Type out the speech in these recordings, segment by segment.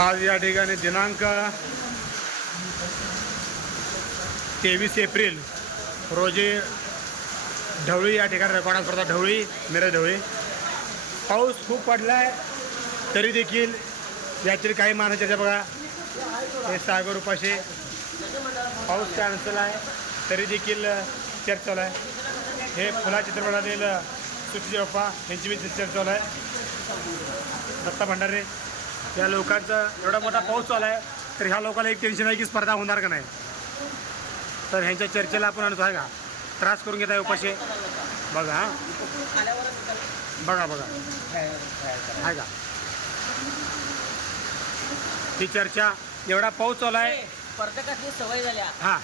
आज या ठिकाणी दिनांक 23 एप्रिल रोजी ढवळी या ठिकाणी रेकॉर्ड स्पर्धा ढवळी मिरज ढवळी. पाऊस खूप पडला आहे तरी देखील यातील काही माणसाच्या बघा हे सागर उपाशी पाऊस कॅन्सल आहे तरी देखील चर्चा चालू आहे. हे फुला चित्रपटातील सुट्टी बाप्पा यांची बी चर्चा चालू आहे. दत्ता भंडारे या लोकांचा एवढा मोठा पाऊस चालू आहे तर ह्या लोकांना एक टेन्शन आहे की स्पर्धा होणार का नाही. तर ह्यांच्या चर्चेला आपण आणतो आहे का त्रास करून घेत आहे उपाशी बघा. हां बघा बघा आहे का ही चर्चा एवढा पाऊस चालू आहे. स्पर्धकाची सवय झाल्या. हां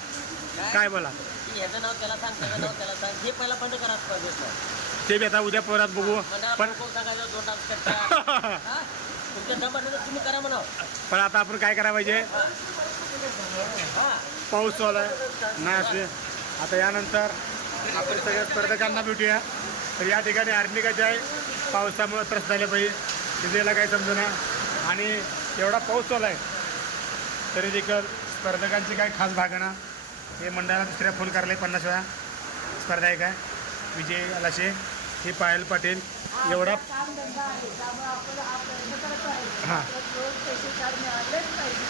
काय बोला ह्याचं नाव त्याला सांग त्याचं नाव त्याला सांग हे पहिला बंद करा स्पर्धेचं. ते बी आता उद्या परत बघू. पण सांगायचं 2 डान्स करता तुमच्या दमानं तुम्ही करा म्हणा. पण आता आपण काय करायला पाहिजे पाऊस चालू आहे नाही असे. आता यानंतर आपण सगळ्या स्पर्धकांना भेटूया. तर या ठिकाणी आर्निकाचे आहे पावसामुळे त्रस्त झाले पाहिजे तिथेला काही समजेना आणि एवढा पाऊस चालू आहे तरी देखील स्पर्धकांची काही खास भागना. हे मंडळाला दुसऱ्या फोन करायला 50 वेळा स्पर्धा आहे काय विजय अलाशे हे पायल पाटील एवढा हां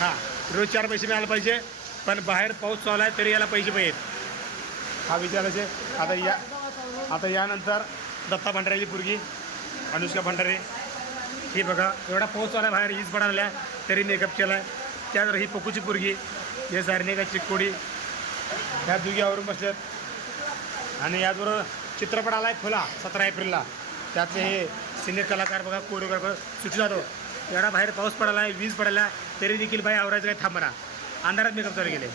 हां रोज 4 पैसे मिळाले पाहिजे. पण बाहेर पाऊस चालू आहे तरी याला पैसे पाहिजेत हा विजय अलाशे. आता यानंतर दत्ता भंडारेची पोरगी अनुष्का भंडारे ही बघा एवढा पाऊस चालू आहे बाहेर हीच पडायला तरी मेकअप केला आहे. त्यानंतर ही पप्पूची पोरगी हे सारणे का चिक्कोडी ह्या दुग्यावरून बसल्यात. आणि याचबरोबर चित्रपट आला आहे फुला 17 एप्रिलला त्यातले हे सिनियर कलाकार बघा कोरिओग्राफर सुटी जाधव. एवढा बाहेर पाऊस पडाला आहे वीज पडायला तरी देखील बाई आवरायचं काही थांबणार अंधारात मेकअप चालू केले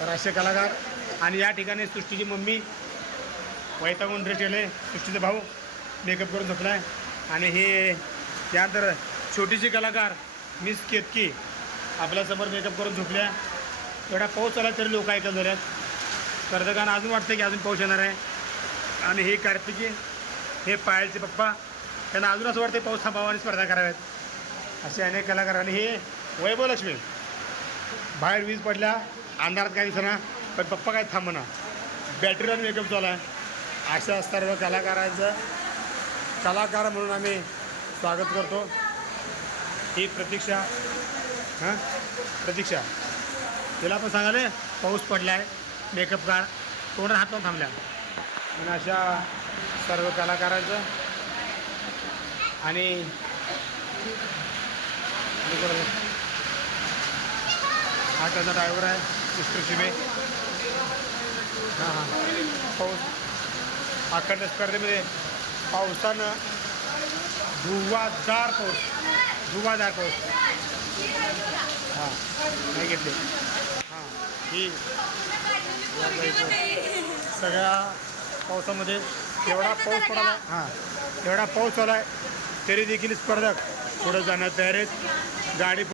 तर असे कलाकार. आणि या ठिकाणी सृष्टीची मम्मी वैतागून ड्रेस केले सृष्टीचा भाऊ मेकअप करून झोपला आहे. आणि हे त्यानंतर छोटीशी कलाकार मिस केतकी आपल्यासमोर मेकअप करून झोपल्या. एवढा पाऊस चालला तरी लोक ऐकत झाल्यात. स्पर्धकांना अजून वाटतं की अजून पाऊस येणार आहे. आणि हे कार्तिकी हे पायलचे पप्पा त्यांना अजून असं वाटतं पाऊस थांबावा आणि स्पर्धा कराव्यात असे अनेक कलाकार. आणि हे वैभव लक्ष्मी बाहेर वीज पडल्या अंधारात काही दिसना पण पप्पा काय थांबना बॅटरीवर मेकअप चालू आहे. अशा सर्व कलाकारांचं कलाकार म्हणून आम्ही स्वागत करतो. ही प्रतीक्षा हां प्रतीक्षा तिला पण सांगाले पाऊस पडला आहे मेकअप काढ तोंडात हात लावून थांबल्या. आणि अशा सर्व कलाकारांचं आणि हा त्याचा ड्रायव्हर आहे मिस्टर शिबे. हां हां पाऊस अखंड स्पर्धेमध्ये पावसानं धुवाधार पाऊस हां नाही घेतले. हां ही सगळ्या पावसामध्ये एवढा पाऊस पडाला हां एवढा पाऊस चालू आहे तरी देखील स्पर्धक पुढं जाण्यात तयार आहेत. गाडी